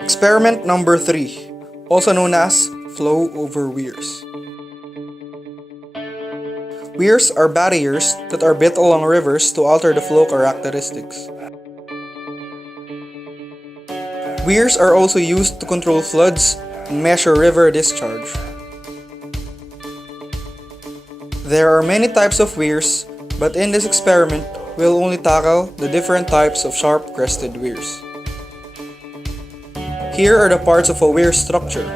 Experiment number 3, also known as flow over weirs. Weirs are barriers that are built along rivers to alter the flow characteristics. Weirs are also used to control floods and measure river discharge. There are many types of weirs, but in this experiment, we'll only tackle the different types of sharp-crested weirs. Here are the parts of a weir structure.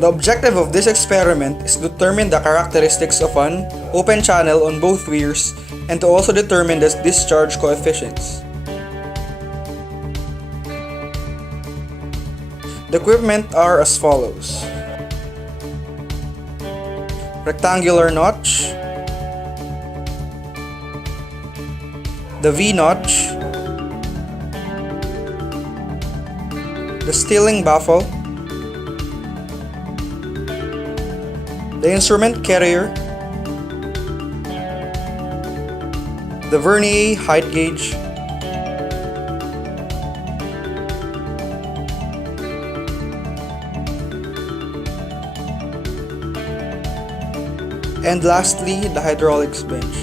The objective of this experiment is to determine the characteristics of an open channel on both weirs and to also determine the discharge coefficients. The equipment are as follows: rectangular notch, the V-notch, the steeling baffle, the instrument carrier, the vernier height gauge, and lastly, the hydraulics bench.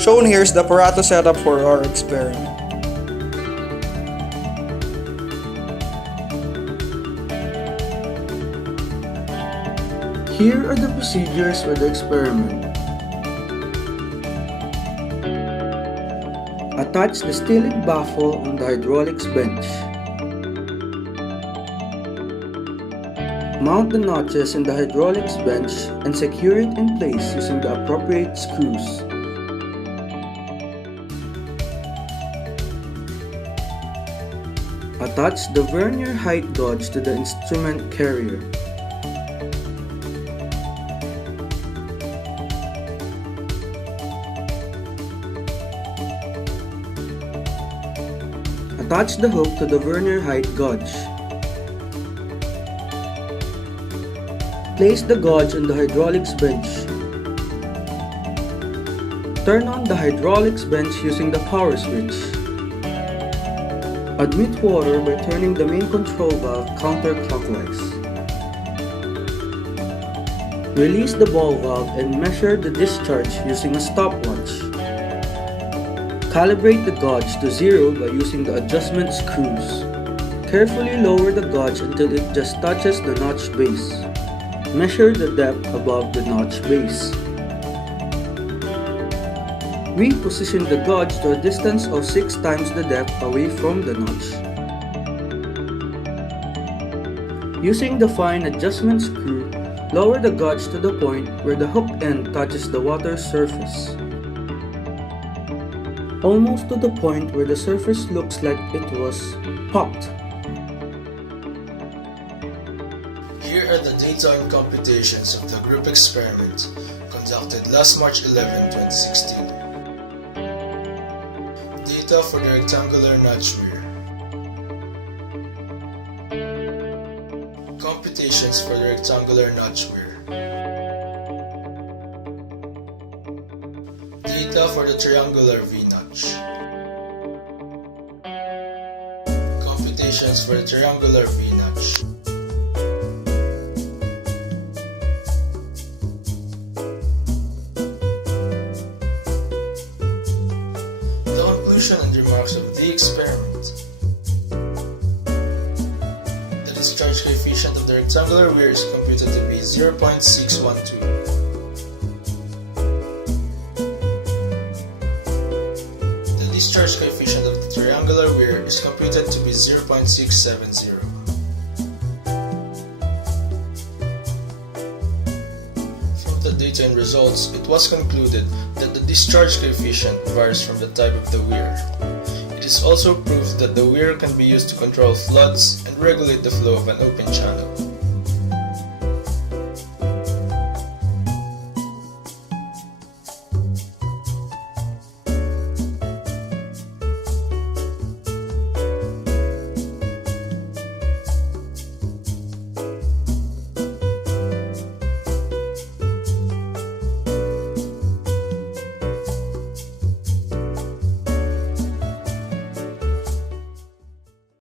Shown here is the apparatus setup for our experiment. Here are the procedures for the experiment. Attach the steeling baffle on the hydraulics bench. Mount the notches in the hydraulics bench and secure it in place using the appropriate screws. Attach the vernier height gauge to the instrument carrier. Attach the hook to the vernier height gauge. Place the gauge on the hydraulics bench. Turn on the hydraulics bench using the power switch. Admit water by turning the main control valve counterclockwise. Release the ball valve and measure the discharge using a stopwatch. Calibrate the gauge to 0 by using the adjustment screws. Carefully lower the gauge until it just touches the notch base. Measure the depth above the notch base. Reposition the gauge to a distance of 6 times the depth away from the notch. Using the fine adjustment screw, lower the gauge to the point where the hook end touches the water surface. Almost to the point where the surface looks like it was popped. Here are the data and computations of the group experiment conducted last March 11, 2016. Data for the rectangular notch weir. Computations for the rectangular notch weir. Data for the triangular V-notch. Computations for the triangular V-notch. The conclusion and remarks of the experiment. The discharge coefficient of the rectangular weir is computed to be 0.612. The discharge coefficient of the triangular weir is computed to be 0.670. From the data and results, it was concluded that the discharge coefficient varies from the type of the weir. It is also proof that the weir can be used to control floods and regulate the flow of an open channel.